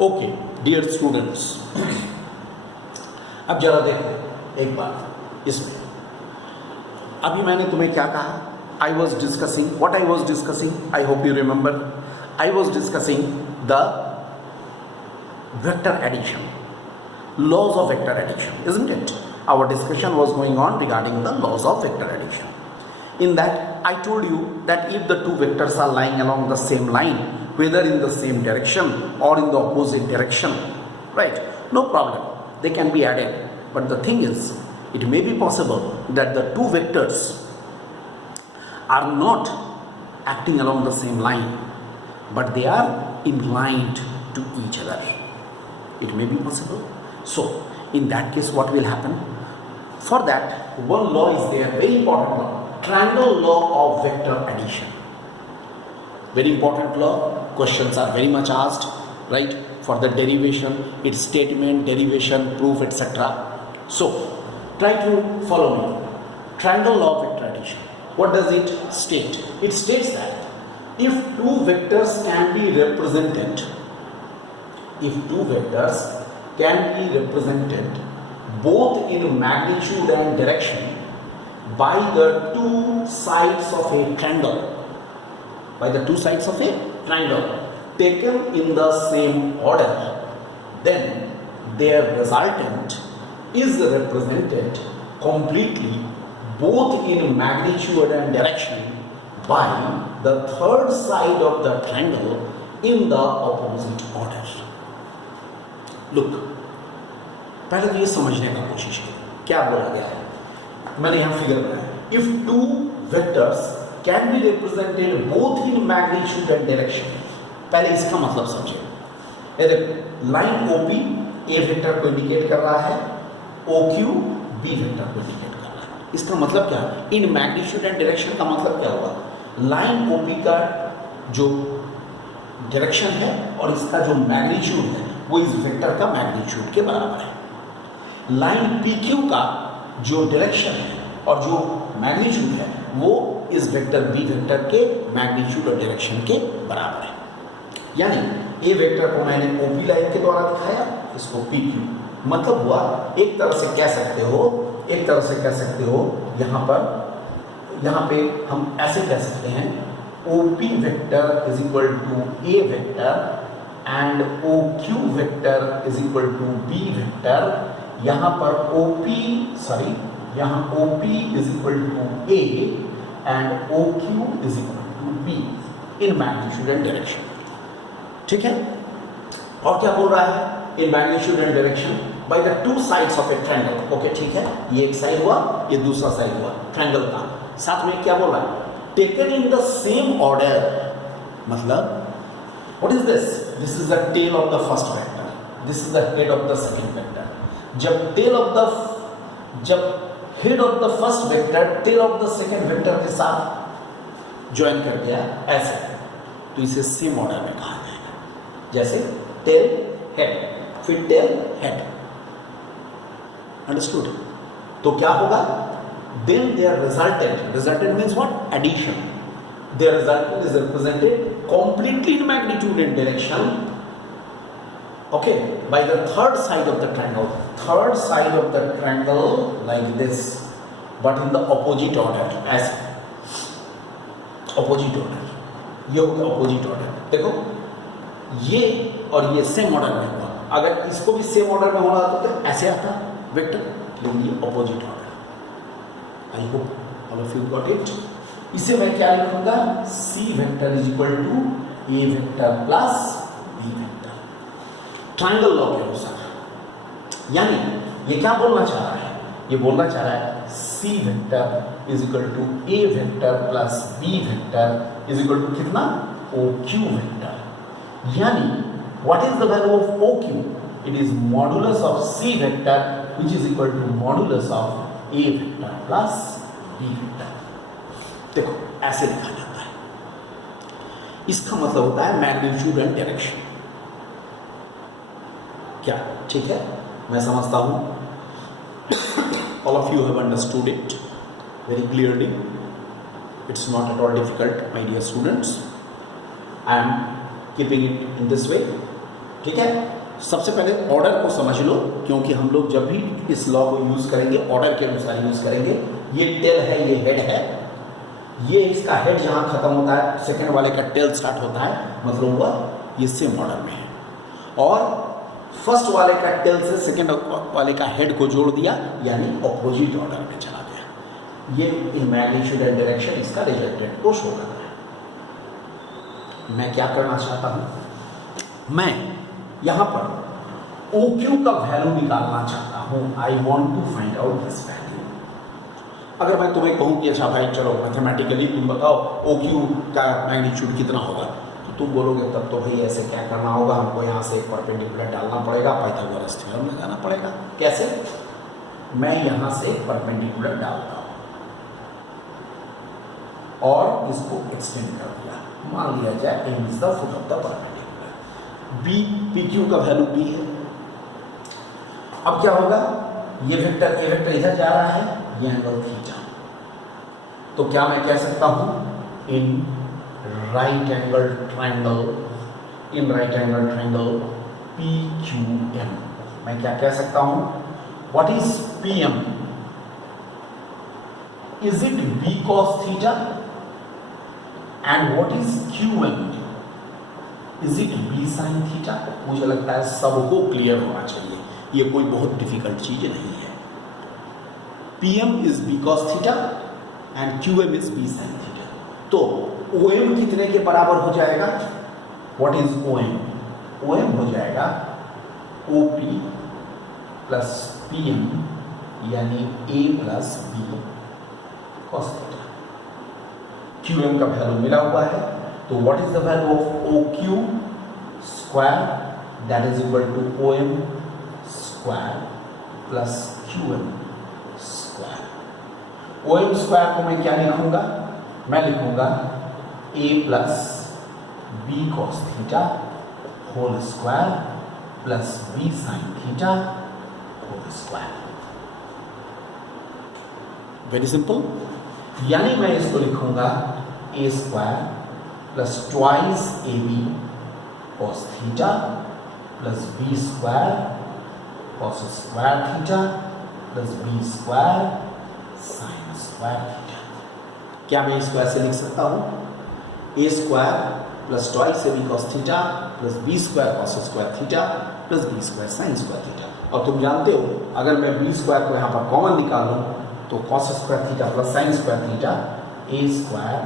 Okay dear students, अब जरा देखो एक बात इसमें। अभी मैंने तुम्हें क्या कहा? I was discussing what I was discussing, I hope you remember. I was discussing the vector addition, laws of vector addition, isn't it? Our discussion was going on regarding the laws of vector addition. In that, I told you that if the two vectors are lying along the same line, whether in the same direction or in the opposite direction, right, no problem, they can be added. But the thing is, it may be possible that the two vectors are not acting along the same line, but they are inclined to each other. It may be possible. So in that case, what will happen? For that, one law is there, very important law, triangle law of vector addition. Very important law. Questions are very much asked, right? For the derivation, its statement, derivation, proof, etc. So try to follow me. Triangle law of vector addition. What does it state? It states that if two vectors can be represented, if two vectors can be represented both in magnitude and direction by the two sides of a triangle, by the two sides of a triangle taken in the same order, then their resultant is represented completely both in magnitude and direction by the third side of the triangle in the opposite order. Look, पहले तो ये समझने का कोशिश करें क्या बोला गया है। मैंने यहां फिगर बनाया, if two vectors can be represented both in magnitude and direction. पहले इसका मतलब समझे। लाइन ओपी ए वेक्टर को इंडिकेट कर रहा है, ओक्यू बी वेक्टर को इंडिकेट कर रहा है। इसका मतलब क्या है? इन मैग्नीट्यूड एंड डायरेक्शन का मतलब क्या हुआ? लाइन ओपी का जो डायरेक्शन है और इसका जो मैग्नीट्यूड है वो इस वेक्टर का मैग्नीट्यूड के बराबर है। लाइन PQ का जो डायरेक्शन है और जो मैग्नीट्यूड है वो इस वेक्टर B वेक्टर के मैग्नीट्यूड और डायरेक्शन के बराबर है। यानी ए वेक्टर को मैंने OP लाइन के द्वारा दिखाया, इसको PQ, मतलब हुआ एक तरह से कह सकते हो यहाँ पे हम ऐसे कह सकते हैं OP vector is equal to A vector and OQ vector is equal to B vector. यहाँ पर OP is equal to A and OQ is equal to B in magnitude and direction. ठीक है? और क्या बोल रहा है? In magnitude and direction by the two sides of a triangle. Okay, ठीक है, ये एक साइड हुआ, ये दूसरा साइड हुआ ट्रायंगल का। साथ में क्या बोल रहा है? Taken in the same order. मतलब what is this? This is the tail of the first vector, this is the head of the second vector. जब head of the first vector tail of the second vector के साथ join कर दिया ऐसे, तो इसे same order में कहा जाएगा। जैसे टेल हेड, फिर टेल हेड। अंडरस्टूड? तो क्या होगा? then their resultant means what? Addition. Their resultant is represented completely in magnitude and direction, okay, by the third side of the triangle like this, but in the opposite order, as opposite order। ये हो गया opposite order। देखो ये और ये same order में हुआ, अगर इसको भी सेम ऑर्डर में होना तो ऐसे आता वेक्टर, लेकिन ये opposite order। I hope all of you got it. इसे मैं क्या लिखूंगा? C vector is equal to A vector plus B vector, triangle law के अनुसार। यानी ये क्या बोलना चाह रहा है? ये बोलना चाह रहा है C vector is equal to A vector plus B vector is equal to कितना? OQ vector. यानी what is the value of OQ? It is modulus of C vector which is equal to modulus of A vector plus B vector. देखो ऐसे लिखा जाता है। इसका मतलब होता है मैग्नीट्यूड एंड डायरेक्शन। क्या ठीक है? मैं समझता हूं all of you have understood it very clearly. It's not at all difficult my dear students. I am keeping it in this way ठीक है, सबसे पहले ऑर्डर को समझ लो, क्योंकि हम लोग जब भी इस लॉ को यूज करेंगे ऑर्डर के अनुसार यूज करेंगे। ये टेल है, ये हेड है, ये इसका हेड जहां खत्म होता है सेकंड वाले का टेल स्टार्ट होता है, मतलब वह ये सेम ऑर्डर में है। और फर्स्ट वाले का टेल से सेकंड वाले का हेड को जोड़ दिया, यानी ऑपोजिट ऑर्डर में चला गया। ये इन मैग्नीट्यूड एंड डायरेक्शन इसका रिजल्टेंट को शो कर रहा है। मैं क्या करना चाहता हूं, मैं यहां पर OQ का वैल्यू निकालना चाहता हूं। I want to find out this value. अगर मैं तुम्हें कहूं कि अच्छा भाई चलो मैथमेटिकली तुम बताओ OQ का मैग्नीट्यूड कितना होगा, तो तुम बोलोगे तब तो भाई ऐसे क्या करना होगा, हमको यहाँ से एक परपेंडिकुलर डालना पड़ेगा, पाइथागोरस थ्योरम लगाना पड़ेगा। कैसे? मैं यहाँ से परपेंडिकुलर डालता हूँ और इसको एक्सटेंड कर दिया, मान लिया जाए m is the foot of the perpendicular. b PQ का वैल्यू b है। अब क्या होगा, ये वेक्टर a वेक्टर इधर जा रहा है, ये एंगल थीटा। तो क्या मैं कह सकता हूं, in right angle triangle PQM, मैं क्या कह सकता हूं, what is PM? Is it b cos theta? And what is QM? Is it b sin theta? मुझे लगता है सबको क्लियर होना चाहिए, ये कोई बहुत डिफिकल्ट चीज नहीं है। PM is b cos theta and QM is b sin theta. तो OM कितने के बराबर हो जाएगा? What is OM? OM हो जाएगा OP प्लस PM, यानी A plus B cos theta. QM का वैल्यू मिला हुआ है, तो what is the value of OQ square, that is equal to OM square plus QM square. OM square को मैं क्या लिखूंगा? मैं लिखूंगा A plus B cos theta whole square plus B sin theta whole square. Very simple. यानी मैं इसको लिखूंगा A square plus twice AB cos theta plus B square cos square theta plus B square sin square theta. क्या मैं square से लिख सकता हूं? A square plus twice AB cos theta plus B square cos square theta plus B square sin square theta. और तुम जानते हो, अगर मैं B स्क्वायर को यहां पर कॉमन निकालूं तो cos square theta plus sin square theta A square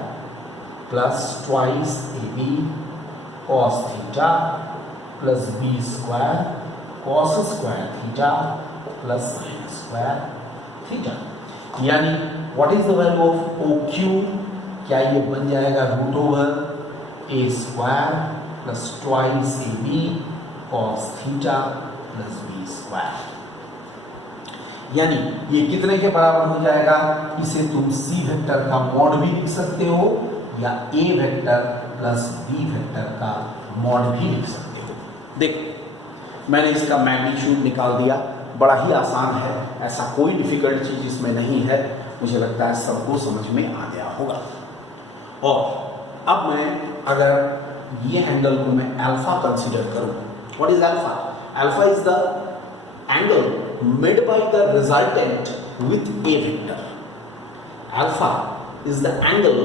plus twice AB cos theta plus B square cos square theta plus sin square theta. यानी what is the value of OQ? क्या ये बन जाएगा root over A square plus twice AB cos theta plus B square. यानी ये कितने के बराबर हो जाएगा? इसे तुम C वेक्टर का मॉड भी लिख सकते हो या A vector plus B vector का मॉड भी लिख सकते हो। देखो, मैंने इसका मैग्नीट्यूड निकाल दिया, बड़ा ही आसान है, ऐसा कोई डिफिकल्ट चीज इसमें नहीं है। मुझे लगता है सबको समझ में आ गया होगा। और अब मैं अगर ये एंगल को मैं अल्फा कंसीडर करूं, what is alpha? Alpha is the angle made by the resultant with A vector. Alpha is the angle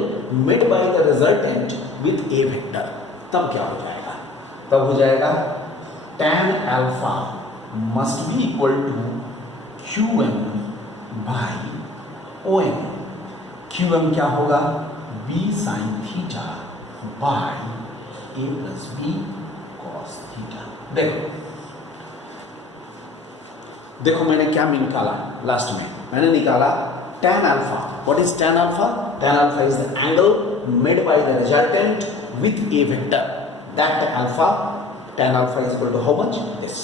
made by the resultant with A vector. तब क्या हो जाएगा? तब हो जाएगा tan alpha must be equal to QM by OM. QM क्या होगा? B sin theta by A plus B cos theta. देखो मैंने क्या निकाला लास्ट में? मैंने निकाला tan alpha. What is tan alpha? Tan alpha is the angle made by the resultant with A vector. That alpha, tan alpha is equal to how much? This.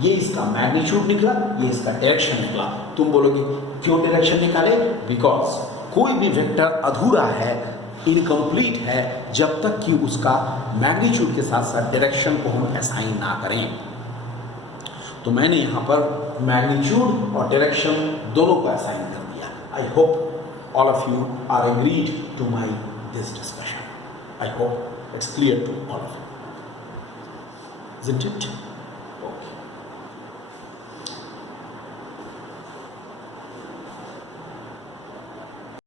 ये इसका magnitude निकला, ये इसका डायरेक्शन निकला। तुम बोलोगे क्यों डायरेक्शन निकाले? बिकॉज कोई भी वेक्टर अधूरा है, इनकम्प्लीट है, जब तक कि उसका मैग्नीट्यूड के साथ साथ डायरेक्शन को हम असाइन ना करें। तो मैंने यहाँ पर मैग्नीट्यूड और डायरेक्शन दोनों को असाइन कर दिया। I hope all of you are agreed to my this discussion. I hope it's clear to all of you. isn't it? Okay.